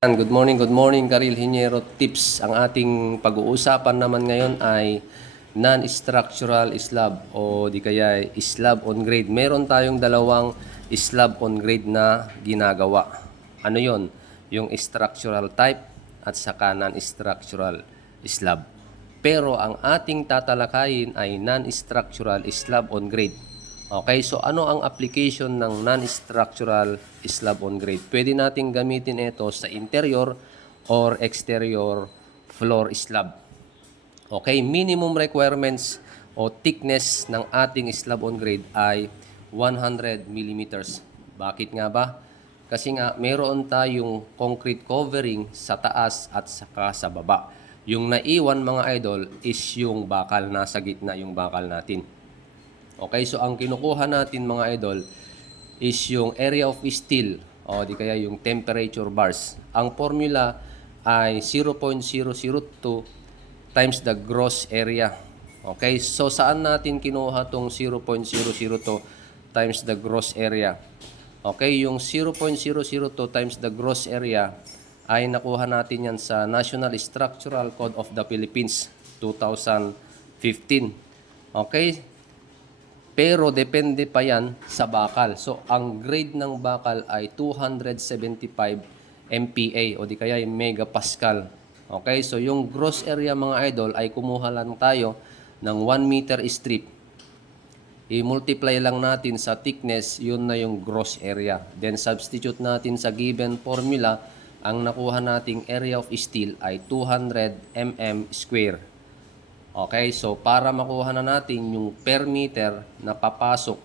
Good morning, good morning, Karil Hinero Tips. Ang ating pag-uusapan naman ngayon ay non-structural slab o di kaya slab on grade. Meron tayong dalawang slab on grade na ginagawa. Ano yon? Yung structural type at saka non-structural slab. Pero ang ating tatalakayin ay non-structural slab on grade. Okay, so ano ang application ng non-structural slab on grade? Pwede nating gamitin ito sa interior or exterior floor slab. Okay, minimum requirements o thickness ng ating slab on grade ay 100 millimeters. Bakit nga ba? Kasi nga meron tayong concrete covering sa taas at saka sa baba. Yung naiwan mga idol is yung bakal, nasa gitna yung bakal natin. Okay, so ang kinukuha natin mga idol is yung area of steel o di kaya yung temperature bars. Ang formula ay 0.002 times the gross area. Okay, so saan natin kinuha tong 0.002 times the gross area? Okay, yung 0.002 times the gross area ay nakuha natin yan sa National Structural Code of the Philippines 2015. Okay, pero depende pa yan sa bakal. So, ang grade ng bakal ay 275 MPa o di kaya yung megapascal. Okay, so yung gross area mga idol ay kumuha lang tayo ng 1 meter strip. I-multiply lang natin sa thickness, yun na yung gross area. Then substitute natin sa given formula, ang nakuha nating area of steel ay 200 mm square. Okay, so para makuha na natin yung per meter na papasok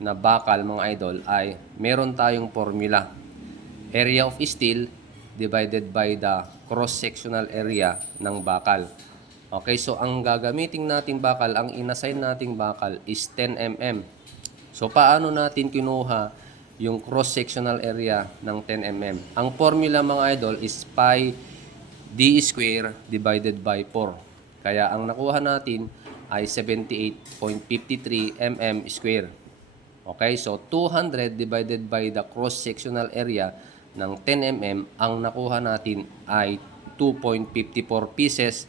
na bakal mga idol ay meron tayong formula. Area of steel divided by the cross-sectional area ng bakal. Okay, so ang gagamitin nating bakal, ang inassign nating bakal is 10 mm. So paano natin kinuha yung cross-sectional area ng 10 mm? Ang formula mga idol is pi d square divided by 4. Kaya ang nakuha natin ay 78.53 mm square. Okay, so 200 divided by the cross-sectional area ng 10 mm, ang nakuha natin ay 2.54 pieces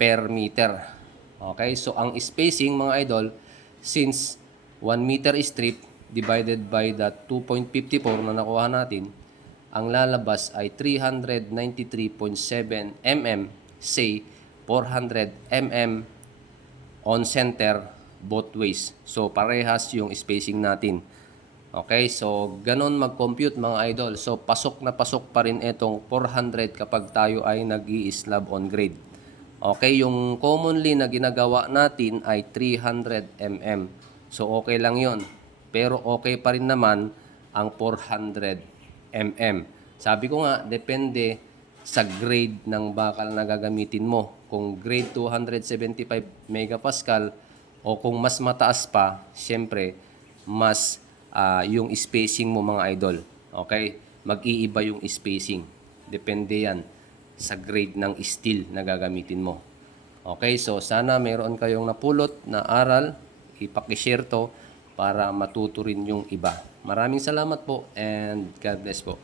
per meter. Okay, so ang spacing mga idol, since 1 meter strip divided by the 2.54 na nakuha natin, ang lalabas ay 393.7 mm, say 400 mm on center both ways. So parehas yung spacing natin. Okay, so ganun mag-compute mga idol. So pasok na pasok pa rin itong 400 kapag tayo ay nag slab on grade. Okay, yung commonly na ginagawa natin ay 300 mm. So okay lang yon. Pero okay pa rin naman ang 400 mm. Sabi ko nga, depende sa grade ng bakal na gagamitin mo. Kung grade 275 megapascal o kung mas mataas pa, siyempre, mas ah, yung spacing mo mga idol. Okay? Mag-iiba yung spacing. Depende yan sa grade ng steel na gagamitin mo. Okay, so sana meron kayong napulot na aral. Ipakishare to para matuto rin yung iba. Maraming salamat po and God bless po.